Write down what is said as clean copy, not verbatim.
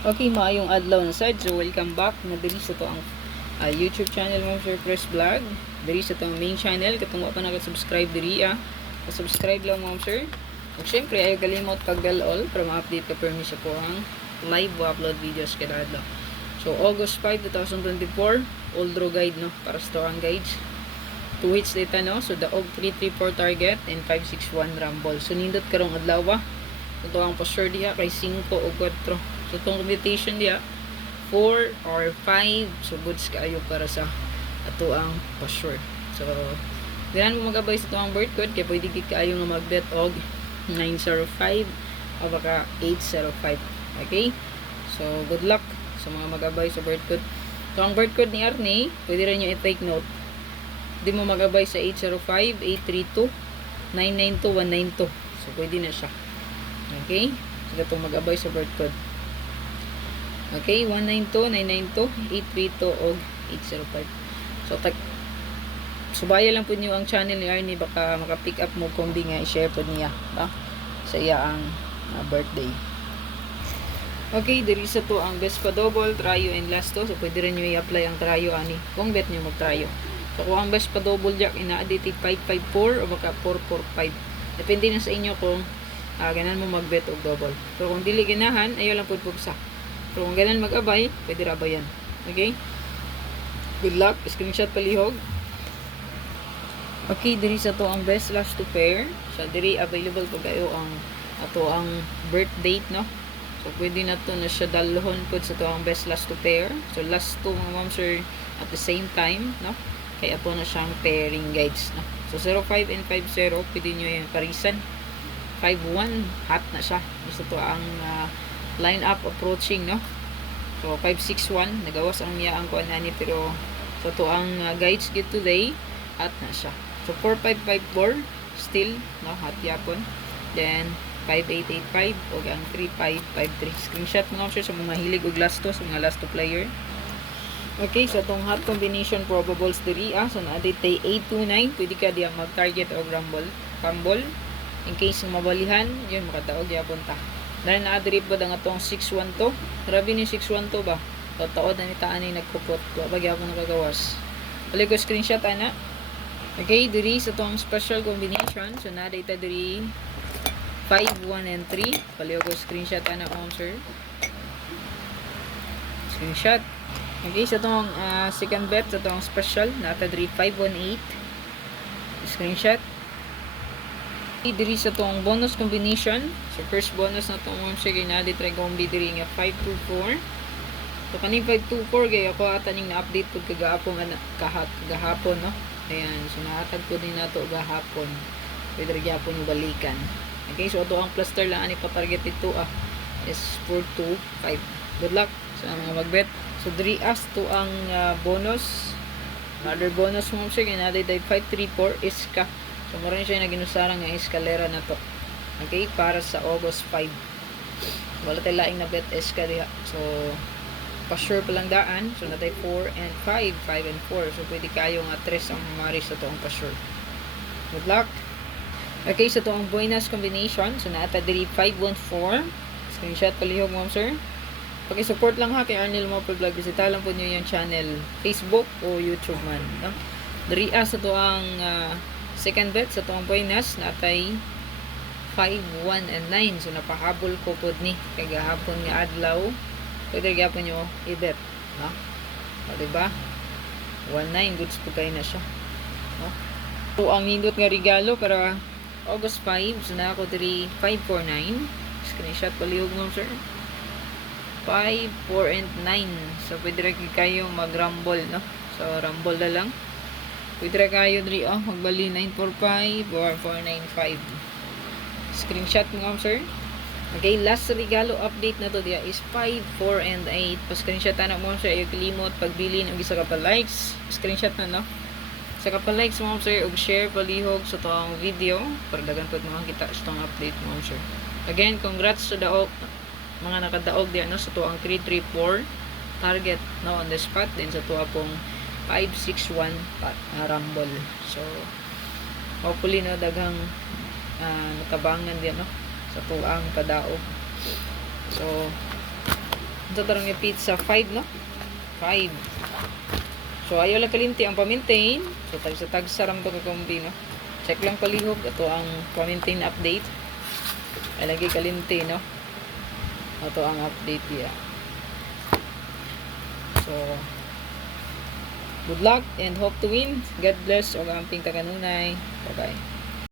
Okay, maayong adlaw na sad. So, welcome back na diri sa to ang YouTube channel mo, Sir Chris Vlog. Diri sa to ang main channel. Katong wa pa naka-subscribe diri subscribe lang mo, sir. Ug syempre, ayaw kalimot pag-bell all para ma-update ka permi sa ko ang live upload videos kada adlaw. So, August 5, 2024, old draw guide, no? Para sa to ang guides. 2 hits data, no? So, daog 334 target and 561 rumble. So, nindot karong adlaw ba? Ito ang posture diha kay 5 o 4. So, itong computation diya, 4 or 5. So, goods kaayo para sa ato ang posture. So, diyan mo magabay sa ito ang birth code. Kaya pwede kaayo nga mag-bet og 905 o baka 805. Okay? So, good luck sa mga magabay sa birth code. So, ang birth code ni Arnie, pwede rin nyo i-take note. Di mo magabay sa 805, 832, 992, 192. So, pwede na siya. Okay? So, itong mag-abay sa birth code. Okay? 192, 992, 832, o 805. So, subaya lang po niyo ang channel ni Arnie. Baka maka-pick up mo kung di nga i-share po niya. Ba? Sa iya ang birthday. Okay, diri sa to ang best pa double, tryo, and last to. So, pwede rin nyo i-apply ang tryo, ani. Kung bet nyo mag-tryo. So, kung ang best pa double jack, ina-additive 554 o baka 445. Depende na sa inyo kung ganan mo mag-bet o double. Pero kung dili ganahan, ayaw lang po sa. Pero kung ganan mag-abay, pwede rabayan. Okay? Good luck. Screenshot palihog. Okay, diri sa to ang best last to pair. So, diri available po kayo ang ato ang birth date, no? So, pwede na to na siya dalohon po sa to ang best last to pair. So, last to mga ma'am sir at the same time, no? Kaya po na siyang pairing guides, no? So, 05 and 50, pwede nyo yung parisan. 5-1, hot na siya. Gusto to ang line up approaching, no? So, 5-6-1, nagawas ang miya ang kuan ani, pero so to ang guides get today, hot na siya. So, 4-5-5-4, still, no? Hot yapon. Then, 5-8-8-5, o ang 3-5-5-3. Screenshot mo nga sa mga hilig og last to, sa mga last to player. Okay, so itong hot combination probables diri, so na-edit 8-2-9, pwede ka diya mag-target o rumble. In case mabalihan, yun, makataog yapon ta. Dahil na-adrip ba ang atong 612? Grabe ni 612 ba? Taod na nitaan ay nagkupot. Wag yapon nakagawas. Balik ko screenshot, ana. Okay, diri sa itong special combination. So, na-data diri 5, 1, and 3. Balik ko screenshot, ana, sir. Screenshot. Okay, sa itong second bet, sa itong special, na-data diri 5, 1, 8. Screenshot. Diri sa tong bonus combination. So, first bonus na tong sige na di try kombi diri nga 524. So, kaning 524 gaya ako ataning na-update pud kagahapon gahapon, no? Ayan, so naatag po din nato gahapon. Pwede rin gyapon yung balikan. Okay, so ito ang cluster lang ani pa target dito is 425. Good luck sa mga magbet. So, diri as to ang bonus. Another bonus mo sige na di 534 is ka. So, maroon siya na ginusarang nga eskalera na to. Okay? Para sa August 5. Wala tayo laing na bet eskalera. So, pa-sure pa lang daan. So, natay 4 and 5. 5 and 4. So, pwede kayo nga 3 ang maris sa to ang pa-sure. Good luck. Okay, so to ang bonus combination. So, naata diri 514. Screenshot palihog mo, sir. Paki-support lang ha kay Arnel Mopel Vlog. Bisita lang po nyo yung channel. Facebook o YouTube man. No? Diri sa to ang second bet sa itong bonus natay 5, 1, and 9. So, napahabol ko po ni kagahapon nga adlaw. Pwede gapon nyo i-bet. No? O, diba? 1-9. Goods po kayo na siya. No? So, ang nindot nga regalo para August 5. So, na ako diri 549. Screenshot palihog mo, sir. 5, 4, and 9. So, pwede rin kayo mag-rumble, no? So, rumble na lang. Pwede rin kayo diri, magbali 945 or 495. Screenshot mo, sir. Okay, last regalo update na to diya is 5, 4, and 8. Pa-screenshot na mo, sir. Ayaw kalimot pagbili ng isa ka pa likes. Screenshot na, no? Isa ka pa likes mo, sir. Og share, palihog sa itong video. Para dagan po makakita sa itong update mo, sir. Again, congrats sa daog. Mga nakadaog diya, no? Sa ito ang 334 target, no? On the spot. Then sa ito pong 561 rumble. So, hopefully, no, daghang natabangan din, no, sa tuang padaog. So, Ito tarong yung pizza 5, no? 5. So, ayaw lang kalinti ang pa-maintain. So, tag-saram to kakumpi, no? Check lang palihog. Ito ang pa-maintain update. Ay lagi kalinti, no? Ito ang update niya. So, good luck and hope to win. God bless. O amping taganunay. Bye-bye.